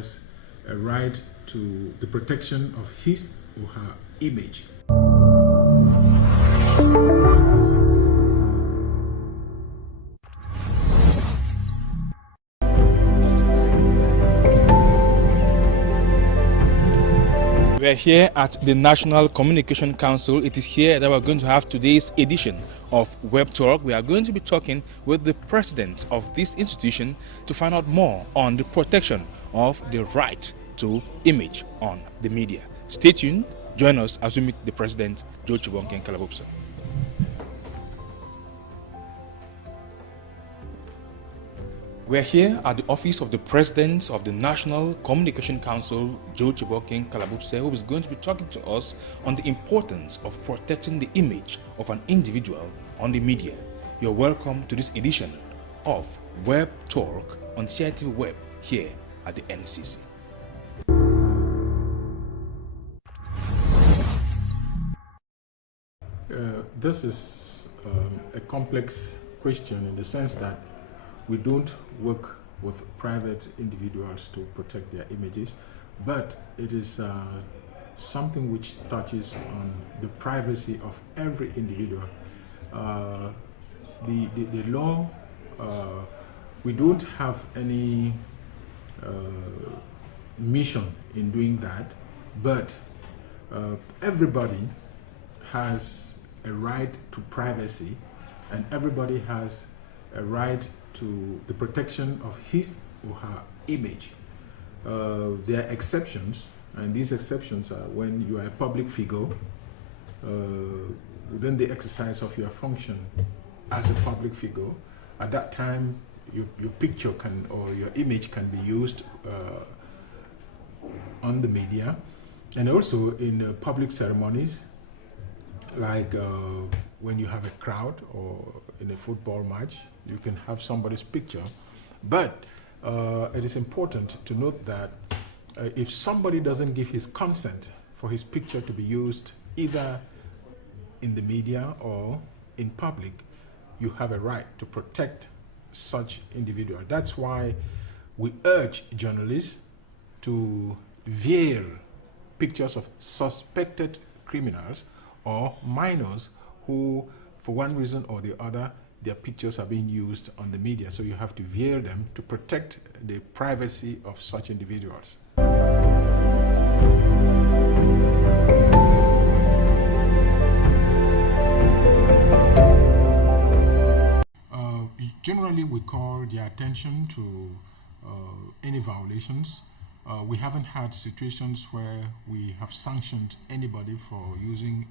has a right to the protection of his or her image. We're here at the National Communication Council. It is here that we're going to have today's edition of Web Talk. We are going to be talking with the president of this institution to find out more on the protection of the right to image on the media. Stay tuned. Join us as we meet the president, Joe Chibonke Kalabupsa. We're here at the office of the President of the National Communication Council, Joe Chibonke Kalabupse, who is going to be talking to us on the importance of protecting the image of an individual on the media. You're welcome to this edition of Web Talk on CITV Web here at the NCC. This is a complex question in the sense that we don't work with private individuals to protect their images, but it is something which touches on the privacy of every individual. The law, we don't have any mission in doing that, but everybody has a right to privacy, and everybody has a right to the protection of his or her image. There are exceptions, and these exceptions are when you are a public figure, within the exercise of your function as a public figure. At that time, your picture can, or your image can be used on the media, and also in public ceremonies, like when you have a crowd or in a football match, you can have somebody's picture. But it is important to note that if somebody doesn't give his consent for his picture to be used either in the media or in public, you have a right to protect such individual. That's why we urge journalists to veil pictures of suspected criminals or minors who, for one reason or the other, their pictures are being used on the media. So you have to veil them to protect the privacy of such individuals. Generally, we call their attention to any violations. We haven't had situations where we have sanctioned anybody for using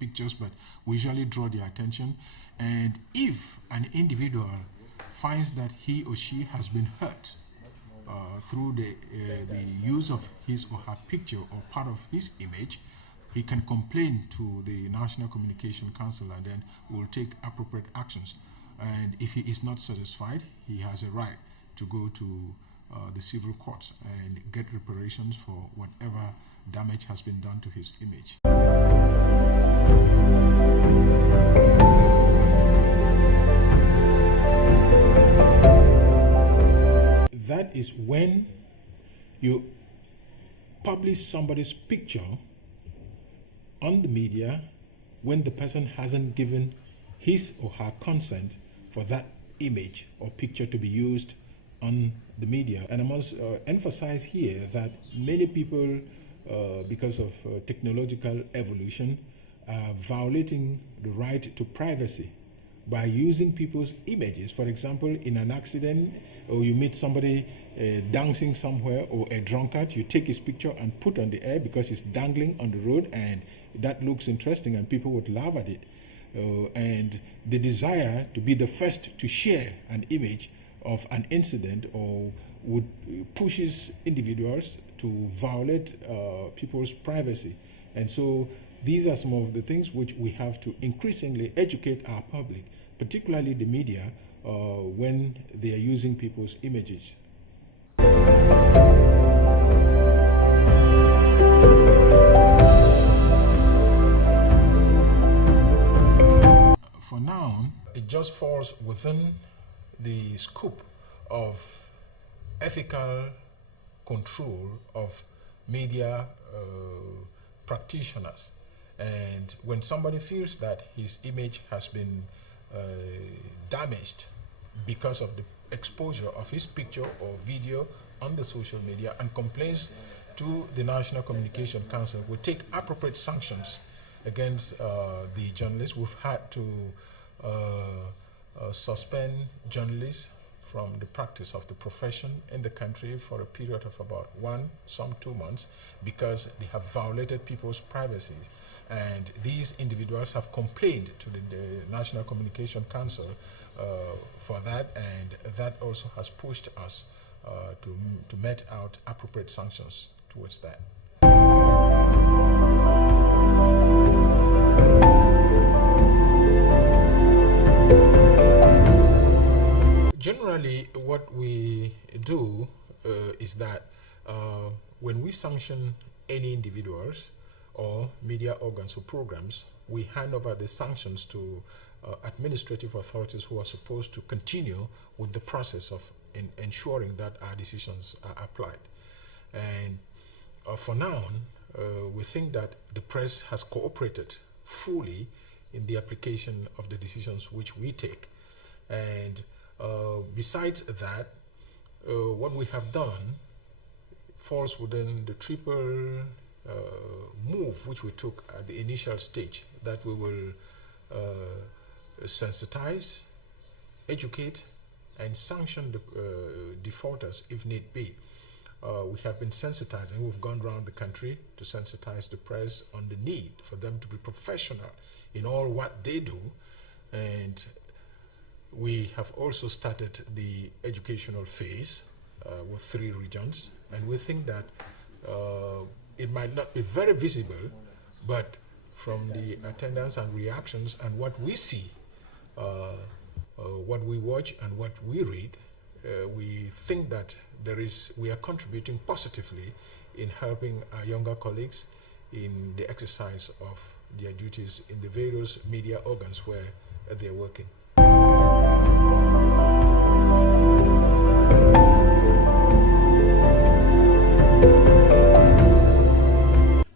pictures, but we usually draw their attention. And if an individual finds that he or she has been hurt through the use of his or her picture or part of his image, he can complain to the National Communication Council, and then we'll take appropriate actions. And if he is not satisfied, he has a right to go to the civil courts and get reparations for whatever damage has been done to his image. That is when you publish somebody's picture on the media when the person hasn't given his or her consent for that image or picture to be used on the media. And I must emphasize here that many people, because of technological evolution, are violating the right to privacy by using people's images. For example, in an accident, or you meet somebody dancing somewhere, or a drunkard, you take his picture and put on the air because it's dangling on the road, and that looks interesting and people would laugh at it. And the desire to be the first to share an image of an incident or would pushes individuals to violate people's privacy. And so these are some of the things which we have to increasingly educate our public, particularly the media, when they are using people's images. For now, it just falls within the scope of ethical control of media practitioners. And when somebody feels that his image has been damaged because of the exposure of his picture or video on the social media and complains to the National Communication Council, we take appropriate sanctions against the journalists. We've had to suspend journalists from the practice of the profession in the country for a period of about 2 months because they have violated people's privacy. And these individuals have complained to the National Communication Council for that, and that also has pushed us to met out appropriate sanctions towards that. Generally, what we do is that when we sanction any individuals or media organs or programs, we hand over the sanctions to administrative authorities who are supposed to continue with the process of ensuring that our decisions are applied. And for now, we think that the press has cooperated fully in the application of the decisions which we take. And besides that, what we have done falls within the triple move which we took at the initial stage, that we will sensitize, educate, and sanction the defaulters if need be. We have been sensitizing. We've gone around the country to sensitize the press on the need for them to be professional in all what they do. And we have also started the educational phase with 3 regions. And we think that it might not be very visible, but from the attendance and reactions and what we see, what we watch and what we read, we think that we are contributing positively in helping our younger colleagues in the exercise of their duties in the various media organs where they're working.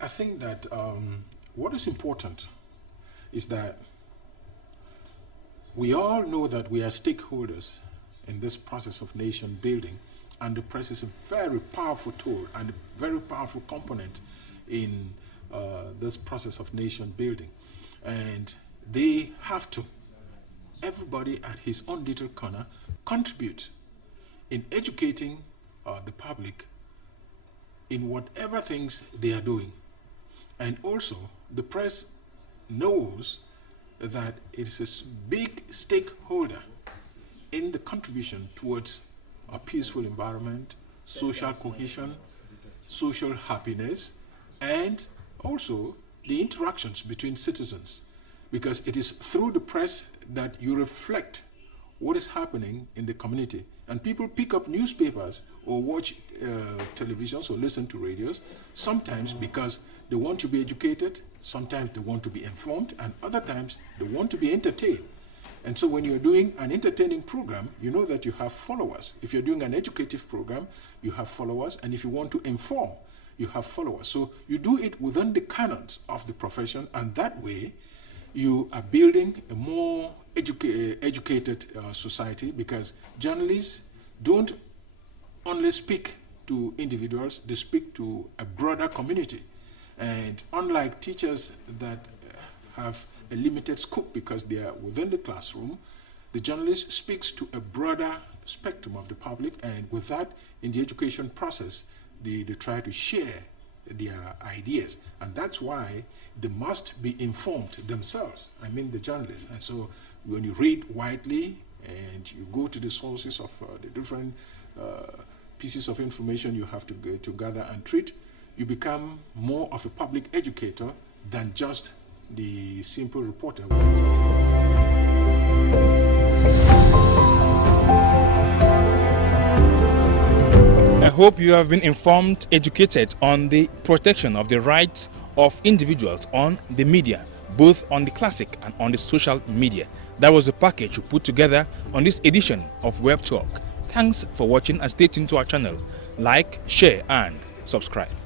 I think that what is important is that we all know that we are stakeholders in this process of nation building, and the press is a very powerful tool and a very powerful component in this process of nation building. And they have to, everybody at his own little corner, contribute in educating the public in whatever things they are doing. And also, the press knows that it is a big stakeholder in the contribution towards a peaceful environment, social cohesion, social happiness, and also the interactions between citizens. Because it is through the press that you reflect what is happening in the community. And people pick up newspapers or watch televisions or listen to radios, sometimes because they want to be educated, sometimes they want to be informed, and other times they want to be entertained. And so when you're doing an entertaining program, you know that you have followers. If you're doing an educative program, you have followers. And if you want to inform, you have followers. So you do it within the canons of the profession, and that way you are building a more educated society, because journalists don't only speak to individuals, they speak to a broader community. And unlike teachers that have a limited scope because they are within the classroom, the journalist speaks to a broader spectrum of the public, and with that, in the education process, they try to share their ideas. And that's why they must be informed themselves, I mean the journalists. And so when you read widely and you go to the sources of the different pieces of information you have to gather and treat, you become more of a public educator than just the simple reporter. I hope you have been informed, educated on the protection of the rights of individuals on the media, both on the classic and on the social media. That was the package we put together on this edition of Web Talk. Thanks for watching and stay tuned to our channel. Like, share and subscribe.